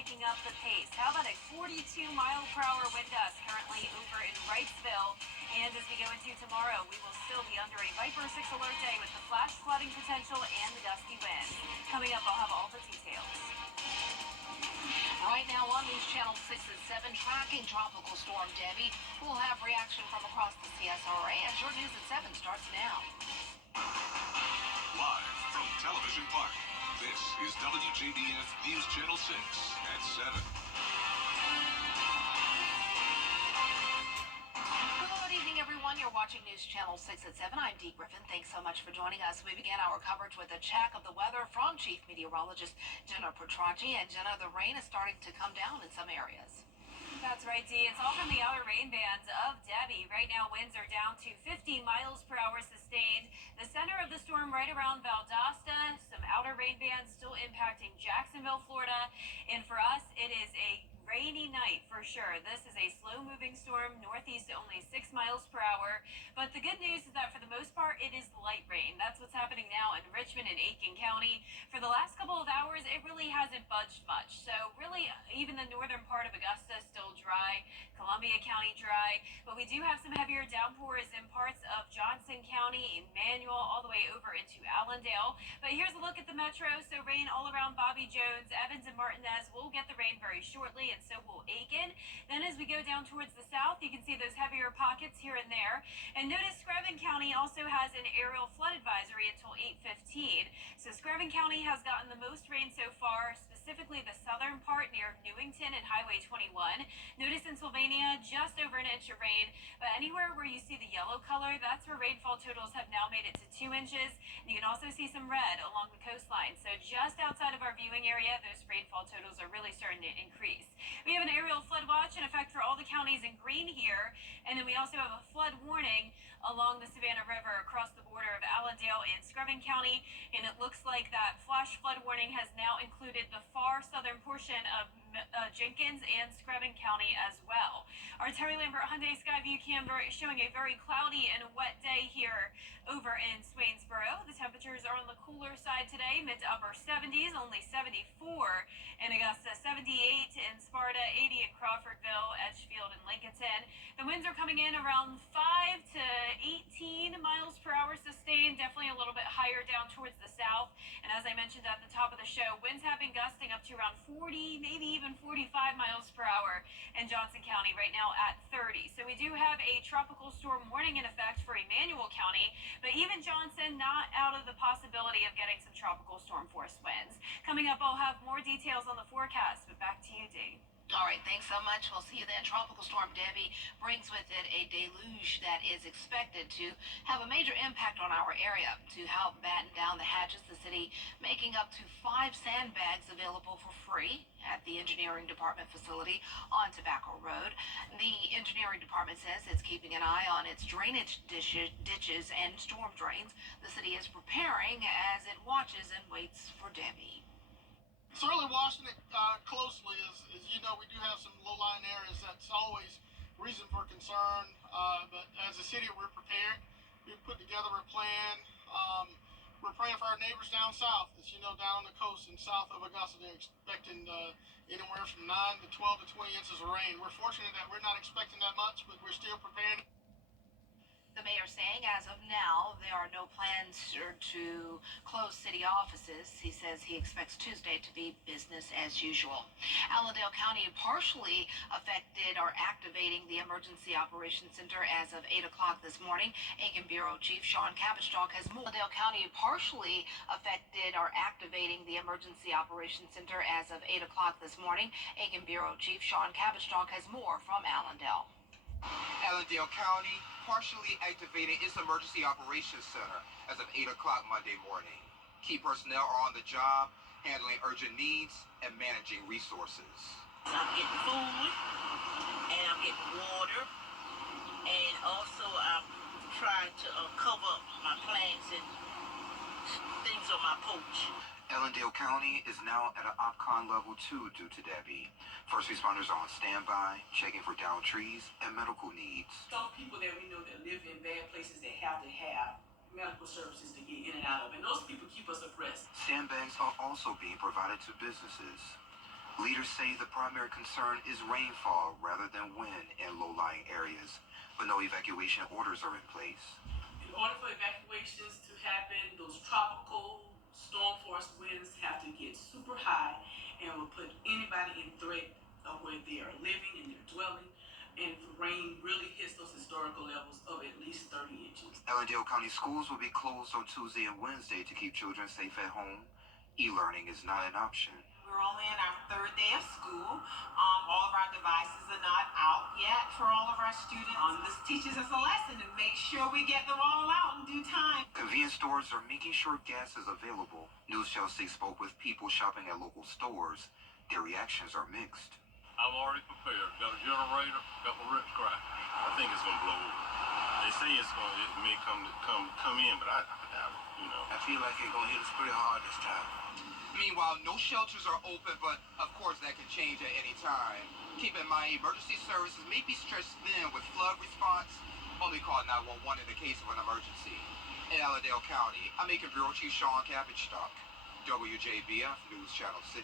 picking up the pace. How about a 42-mile-per-hour wind gust currently over in Wrightsville? And as we go into tomorrow, we will still be under a Viper 6 alert day with the flash flooding potential and the gusty winds. Coming up, I'll have all the details. Right now on News Channel 6 and 7, tracking Tropical Storm Debbie. We'll have reaction from across the CSRA as your News at 7 starts now. Live from Television Park, this is WJBF News Channel 6 at 7. Good evening, everyone. You're watching News Channel 6 at 7. I'm Dee Griffin. Thanks so much for joining us. We begin our coverage with a check of the weather from Chief Meteorologist Jenna Petracci. And Jenna, the rain is starting to come down in some areas. That's right, Dee. It's all from the outer rain bands of Debbie. Right now, winds are down to 50 miles per hour sustained. The center of the storm right around Valdosta. Some outer rain bands still impacting Jacksonville, Florida. And for us, it is a rainy night for sure. This is a slow-moving storm, northeast at only 6 miles per hour. But the good news is that for the most part, it is light rain. That's what's happening now in Richmond and Aiken County. For the last couple of hours, it really hasn't budged much. So really, even the northern part of Augusta still dry. Columbia County dry. But we do have some heavier downpours in parts of Johnson County, Emmanuel, all the way over into Allendale. But here's a look at the metro. So rain all around Bobby Jones, Evans, and Martinez. We'll get the rain very shortly, and so will Aiken. Then as we go down towards the south, you can see those heavier pockets here and there. And notice Screven County also has an aerial flood advisory until 8:15. So Screven County has gotten the most rain so far, specifically the southern part near Newington and Highway 21. Notice in Sylvania, just over an inch of rain. But anywhere where you see the yellow color, that's where rainfall totals have now made it to 2 inches. And you can also see some red along the coastline. So just outside of our viewing area, those rainfall totals are really starting to increase. We have an aerial flood watch in effect for all the counties in green here. And then we also have a flood warning along the Savannah River across the border of Allendale and Screven County. And it looks like that flash flood warning has now included the far southern portion of Jenkins and Screven County as well. Our Terry Lambert Hyundai Skyview camera is showing a very cloudy and wet day here over in Swainsboro. The temperatures are on the cooler side today, mid to upper 70s, only 74 in Augusta, 78 in Sparta, 80 in Crawfordville, Edgefield, and Lincolnton. The winds are coming in around 5 to 18 miles per hour sustained, definitely a little bit higher down towards the south. And as I mentioned at the top of the show, winds have been gusting up to around 40, maybe even 45 miles per hour in Johnson County, right now at 30. So we do have a tropical storm warning in effect for Emmanuel County, but even Johnson not out of the possibility of getting some tropical storm force winds. Coming up, I'll have more details on the forecast, but back to you, Dee. All right, thanks so much. We'll see you then. Tropical Storm Debbie brings with it a deluge that is expected to have a major impact on our area. To help batten down the hatches, the city making up to 5 sandbags available for free at the engineering department facility on Tobacco Road. The engineering department says it's keeping an eye on its drainage ditches and storm drains. The city is preparing as it watches and waits for Debbie. Certainly watching it closely. As you know, we do have some low-lying areas. That's always reason for concern. But as a city, we're prepared. We've put together a plan. We're praying for our neighbors down south. As you know, down on the coast and south of Augusta, they're expecting anywhere from 9 to 12 to 20 inches of rain. We're fortunate that we're not expecting that much, but we're still preparing. The mayor saying as of now, there are no plans to close city offices. He says he expects Tuesday to be business as usual. Allendale County partially affected or activating the Emergency Operations Center as of 8 o'clock this morning. Aiken Bureau Chief Sean Cabbage has more. Allendale County partially affected or activating the Emergency Operations Center as of 8 o'clock this morning. Aiken Bureau Chief Sean Cabbage has more from Allendale. Allendale County partially activated its Emergency Operations Center as of 8 o'clock Monday morning. Key personnel are on the job, handling urgent needs and managing resources. I'm getting food, and I'm getting water, and also I'm trying to cover up my plants and things on my porch. Allendale County is now at an OPCON level 2 due to Debbie. First responders are on standby, checking for downed trees and medical needs. Some people that we know that live in bad places that have to have medical services to get in and out of, and those people keep us abreast. Sandbags are also being provided to businesses. Leaders say the primary concern is rainfall rather than wind in low-lying areas, but no evacuation orders are in place. In order for evacuations to happen, those tropical storm force winds have to get super high and will put anybody in threat of where they are living and their dwelling. And if the rain really hits those historical levels of at least 30 inches. Allendale County schools will be closed on Tuesday and Wednesday to keep children safe at home. E-learning is not an option. We're only in our third day of school. All of our devices are not out yet for all of our students. This teaches us a lesson to make sure we get them all out in due time. Convenience stores are making sure gas is available. News Channel 6 spoke with people shopping at local stores. Their reactions are mixed. I'm already prepared. Got a generator, got my Ritz crackers. I think it's gonna blow over. They say it may come in, but I doubt it, you know. I feel like it's gonna hit us pretty hard this time. Meanwhile, no shelters are open, but of course that can change at any time. Keep in mind, emergency services may be stretched thin with flood response. Only call 911 in the case of an emergency. In Allendale County, I'm Macon Bureau Chief Sean Cabbage-Stock, WJBF News Channel 6.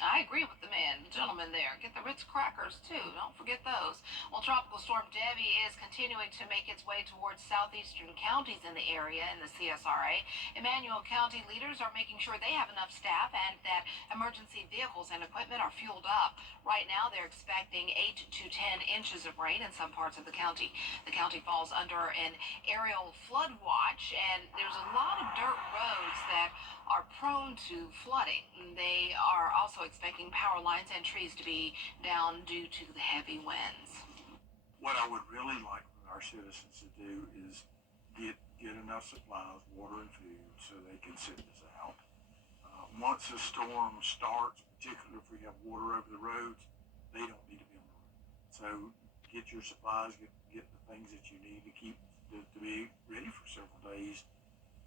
I agree with the gentleman there. Get the Ritz crackers too. Don't forget those. Well, Tropical Storm Debbie is continuing to make its way towards southeastern counties in the area in the CSRA. Emmanuel County leaders are making sure they have enough staff and that emergency vehicles and equipment are fueled up. Right now, they're expecting 8 to 10 inches of rain in some parts of the county. The county falls under an aerial flood watch, and there's a lot of dirt roads that are prone to flooding. They are also expecting power lines and trees to be down due to the heavy winds. What I would really like for our citizens to do is get enough supplies, water and food, so they can sit this out. Once the storm starts, particularly if we have water over the roads, they don't need to be on the road. So get your supplies, get the things that you need to keep to be ready for several days,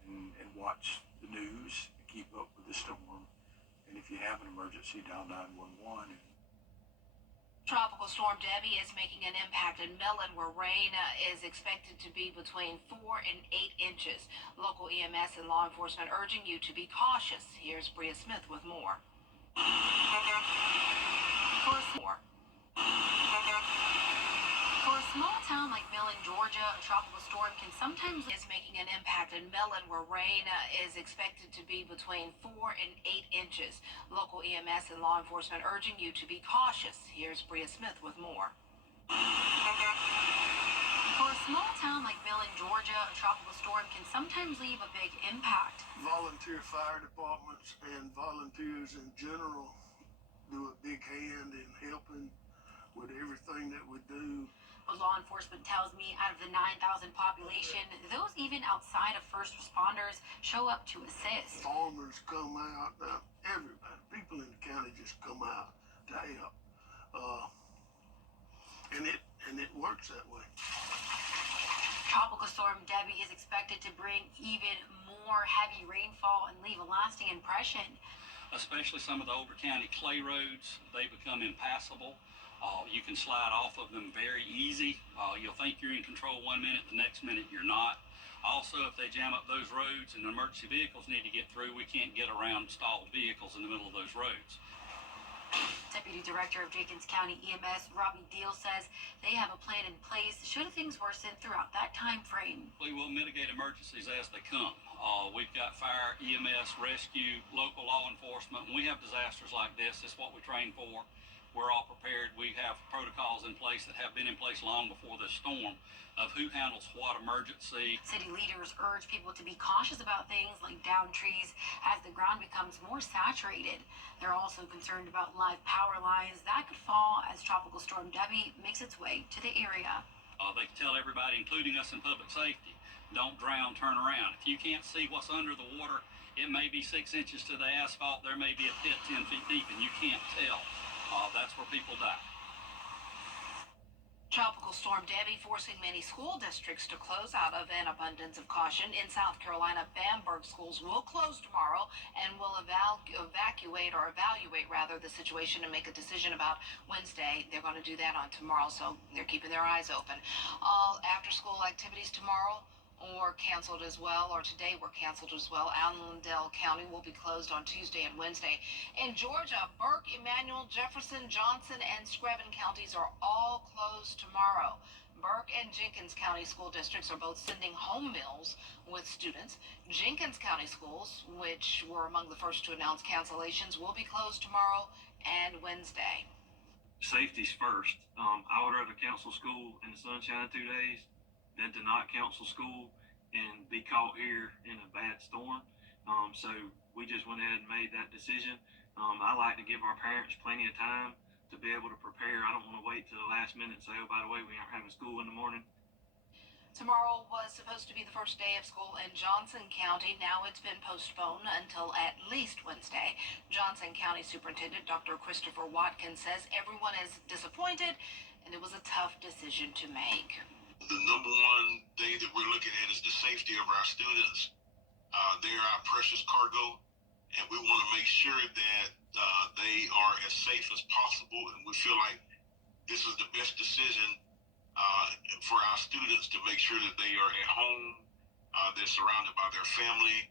and watch the news and keep up with the storm. And if you have an emergency, dial 911. Tropical Storm Debbie is making an impact in Mellon, where rain is expected to be between 4 and 8 inches. Local EMS and law enforcement urging you to be cautious. Here's Bria Smith with more. For a small town like Mellon, Georgia, a tropical storm can sometimes is making an impact in Mellon, where rain is expected to be between 4 and 8 inches. Local EMS and law enforcement urging you to be cautious. Here's Bria Smith with more. For a small town like Mellon, Georgia, a tropical storm can sometimes leave a big impact. Volunteer fire departments and volunteers in general do a big hand in helping with everything that we do. But law enforcement tells me out of the 9,000 population, those even outside of first responders show up to assist. Farmers come out, everybody, people in the county just come out to help. And it works that way. Tropical Storm Debbie is expected to bring even more heavy rainfall and leave a lasting impression. Especially some of the older county clay roads, they become impassable. You can slide off of them very easy. You'll think you're in control 1 minute, the next minute you're not. Also, if they jam up those roads and emergency vehicles need to get through, we can't get around stalled vehicles in the middle of those roads. Deputy Director of Jenkins County EMS, Robbie Deal, says they have a plan in place should things worsen throughout that time frame. We will mitigate emergencies as they come. We've got fire, EMS, rescue, local law enforcement. When we have disasters like this, it's what we train for. We're all prepared. We have protocols in place that have been in place long before this storm of who handles what emergency. City leaders urge people to be cautious about things like downed trees as the ground becomes more saturated. They're also concerned about live power lines that could fall as Tropical Storm Debbie makes its way to the area. They can tell everybody, including us in public safety, don't drown, turn around. If you can't see what's under the water, it may be 6 inches to the asphalt. There may be a pit 10 feet deep, and you can't tell. That's where people die. Tropical Storm Debbie forcing many school districts to close out of an abundance of caution. In South Carolina, Bamberg schools will close tomorrow and will evaluate the situation and make a decision about Wednesday. They're going to do that on tomorrow, so they're keeping their eyes open. All after-school activities tomorrow or canceled as well, or today were canceled as well. Allendale County will be closed on Tuesday and Wednesday. In Georgia, Burke, Emmanuel, Jefferson, Johnson, and Screven counties are all closed tomorrow. Burke and Jenkins County school districts are both sending home meals with students. Jenkins County schools, which were among the first to announce cancellations, will be closed tomorrow and Wednesday. Safety's first. I would rather cancel school in the sunshine 2 days than to not cancel school and be caught here in a bad storm. So we just went ahead and made that decision. I like to give our parents plenty of time to be able to prepare. I don't want to wait till the last minute and say, oh, by the way, we aren't having school in the morning. Tomorrow was supposed to be the first day of school in Johnson County. Now it's been postponed until at least Wednesday. Johnson County Superintendent Dr. Christopher Watkins says everyone is disappointed and it was a tough decision to make. The number one thing that we're looking at is the safety of our students. They're our precious cargo, and we want to make sure that they are as safe as possible, and we feel like this is the best decision for our students to make sure that they are at home, they're surrounded by their family.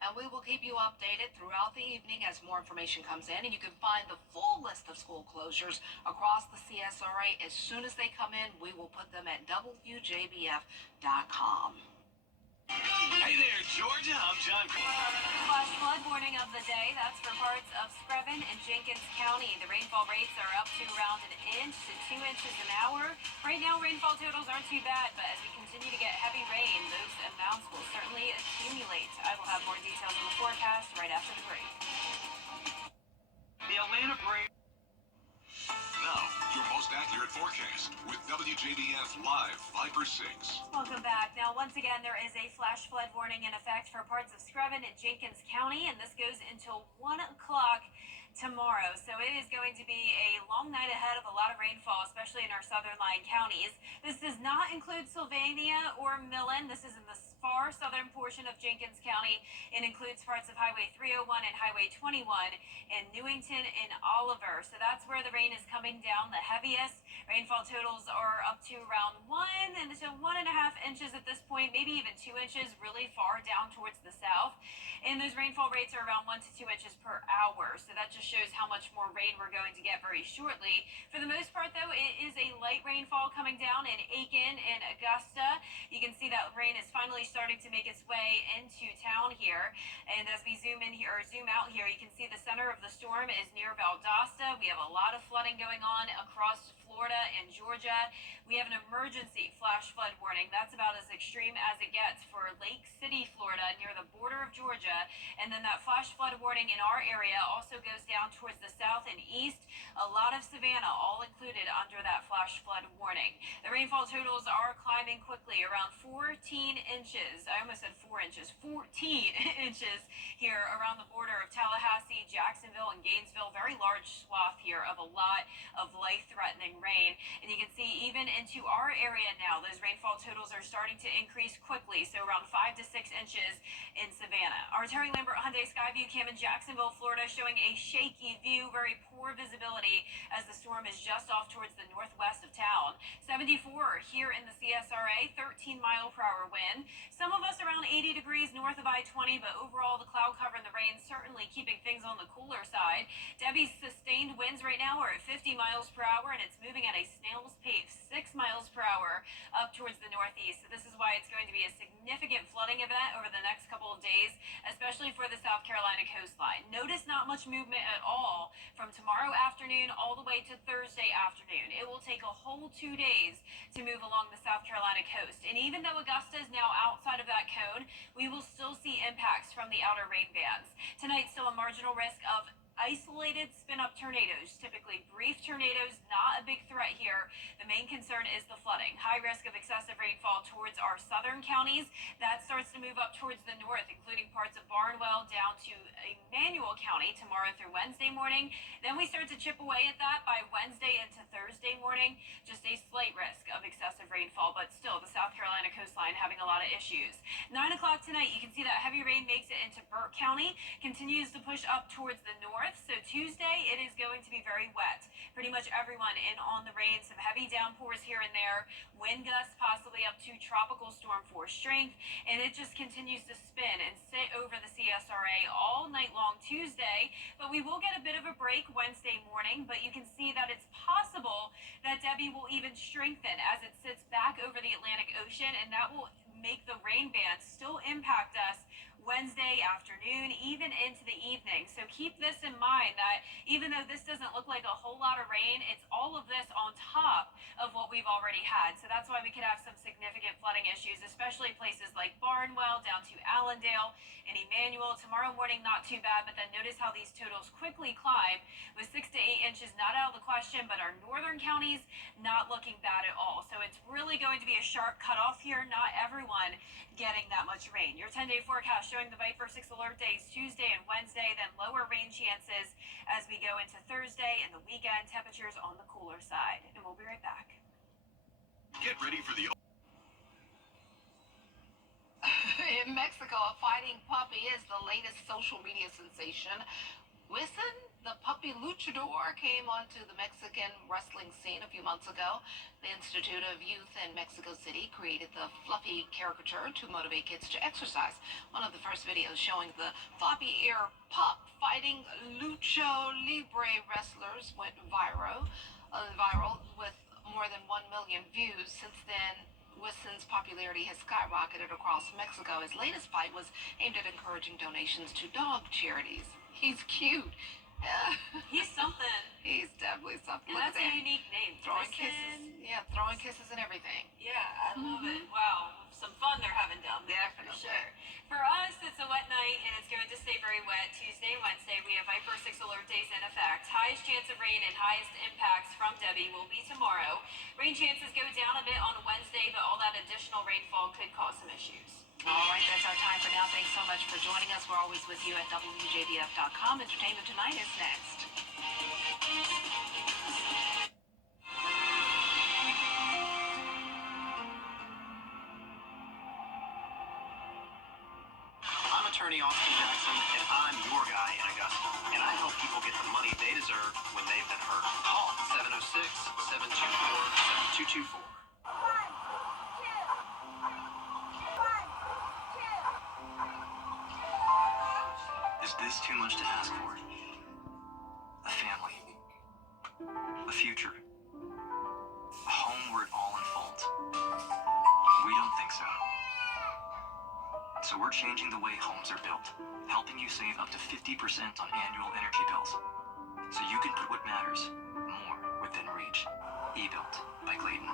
And we will keep you updated throughout the evening as more information comes in, and you can find the full list of school closures across the CSRA. As soon as they come in, we will put them at WJBF.com. Hey there, Georgia. I'm John. Flash flood warning of the day. That's for parts of Screven and Jenkins County. The rainfall rates are up to around 1 inch to 2 inches an hour. Right now, rainfall totals aren't too bad, but as we continue to get heavy rain, those amounts will certainly accumulate. I will have more details on the forecast right after the break. The Atlanta Braves. Now, your most accurate forecast with WJBF Live Viper 6. Welcome back. Now, once again, there is a flash flood warning in effect for parts of Screven and Jenkins County, and this goes until 1 o'clock tomorrow. So it is going to be a long night ahead of a lot of rainfall, especially in our southern lying counties. This does not include Sylvania or Millen. This is in the far southern portion of Jenkins County. It includes parts of Highway 301 and Highway 21 in Newington and Oliver. So that's where the rain is coming down the heaviest. Rainfall totals are up to around 1 and to 1.5 inches at this point, maybe even 2 inches really far down towards the south. And those rainfall rates are around 1 to 2 inches per hour. So that just shows how much more rain we're going to get very shortly. For the most part, though, it is a light rainfall coming down in Aiken and Augusta. You can see that rain is finally starting to make its way into town here. And as we zoom in here, or zoom out here, you can see the center of the storm is near Valdosta. We have a lot of flooding going on across Florida and Georgia. We have an emergency flash flood warning. That's about as extreme as it gets for Lake City, Florida, near the border of Georgia. And then that flash flood warning in our area also goes down towards the south and east. A lot of Savannah all included under that flash flood warning. The rainfall totals are climbing quickly, around 14 inches. I almost said 4 inches. 14 inches here around the border of Tallahassee, Jacksonville, and Gainesville. Very large swath here of a lot of life-threatening rain. And you can see even into our area now, those rainfall totals are starting to increase quickly. So around 5 to 6 inches in Savannah. Our Terry Lambert Hyundai Skyview cam in Jacksonville, Florida, showing a shaky view, very poor visibility as the storm is just off towards the northwest of town. 74 here in the CSRA, 13-mile-per-hour wind. Some of us around 80 degrees north of I-20, but overall the cloud cover and the rain certainly keeping things on the cooler side. Debbie's sustained winds right now are at 50 miles per hour, and it's moving at a snail's pace, 6 miles per hour up towards the northeast. So this is why it's going to be a significant flooding event over the next couple of days, especially for the South Carolina coastline. Notice not much movement at all from tomorrow afternoon all the way to Thursday afternoon. It will take a whole 2 days to move along the South Carolina coast. And even though Augusta is now outside of that cone, we will still see impacts from the outer rain bands. Tonight, still a marginal risk of isolated spin-up tornadoes, typically brief tornadoes, not a big threat here. The main concern is the flooding. High risk of excessive rainfall towards our southern counties. That starts to move up towards the north, including parts of Barnwell down to Emmanuel County tomorrow through Wednesday morning. Then we start to chip away at that by Wednesday into Thursday morning. Just a slight risk of excessive rainfall, but still the South Carolina coastline having a lot of issues. 9 o'clock tonight, you can see that heavy rain makes it into Burke County, continues to push up towards the north. north, so Tuesday it is going to be very wet. Pretty much everyone in on the rain, some heavy downpours here and there, wind gusts possibly up to tropical storm force strength, and it just continues to spin and sit over the CSRA all night long Tuesday. But we will get a bit of a break Wednesday morning, but you can see that it's possible that Debbie will even strengthen as it sits back over the Atlantic Ocean, and that will make the rain bands still impact us Wednesday afternoon, even into the evening. So keep this in mind that even though this doesn't look like a whole lot of rain, it's all of this on top of what we've already had. So that's why we could have some significant flooding issues, especially places like Barnwell down to Allendale and Emmanuel. Tomorrow morning, not too bad, but then notice how these totals quickly climb with 6 to 8 inches not out of the question, but our northern counties not looking bad at all. So it's really going to be a sharp cutoff here. Not everyone getting that much rain. Your 10-day forecast showing the Viper 6 alert days Tuesday and Wednesday, then lower rain chances as we go into Thursday and the weekend. Temperatures on the cooler side. And we'll be right back. Get ready for the In Mexico, a fighting puppy is the latest social media sensation. Wison, the puppy luchador, came onto the Mexican wrestling scene a few months ago. The Institute of Youth in Mexico City created the fluffy caricature to motivate kids to exercise. One of the first videos showing the floppy ear pup fighting lucha libre wrestlers went viral with more than 1 million views. Since then, Wison's popularity has skyrocketed across Mexico. His latest fight was aimed at encouraging donations to dog charities. He's cute. He's something. He's definitely something. And Look that's at a that. unique name. Throwing Wison. kisses. Yeah, throwing kisses and everything. Yeah, I love it. Wow, some fun they're having down there. Definitely. For sure. For us, it's a wet night and it's going to stay very wet. Tuesday, Wednesday, we have Viper 6 alert days in effect. Highest chance of rain and highest impacts from Debbie will be tomorrow. Rain chances go down a bit on Wednesday, but all that additional rainfall could cause some issues. All right, that's our time for now. Thanks so much for joining us. We're always with you at WJBF.com. Entertainment Tonight is next. I'm attorney Austin Jackson, and I'm your guy in Augusta. And I help people get the money they deserve when they've been hurt. Call 706-724-7224. Is this too much to ask for? A family. A future. A home where it all unfolds. We don't think so. So we're changing the way homes are built, helping you save up to 50% on annual energy bills. So you can put what matters more within reach. E-Built by Clayton.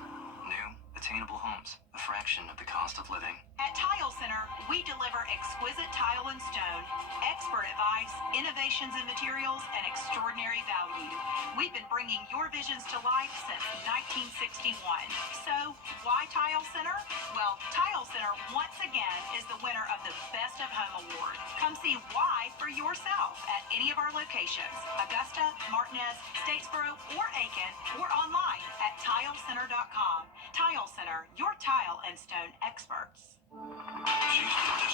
New, attainable homes, a fraction of the cost of living. At Tile Center, we deliver exquisite tile and stone, expert advice, innovations in materials, and extraordinary value. We've been bringing your visions to life since 1961. So, why Tile Center? Well, Tile Center once again is the winner of the Best of Home Award. Come see why for yourself at any of our locations: Augusta, Martinez, Statesboro, or Aiken, or online at tilecenter.com. Tile Center, your tile and stone experts. She's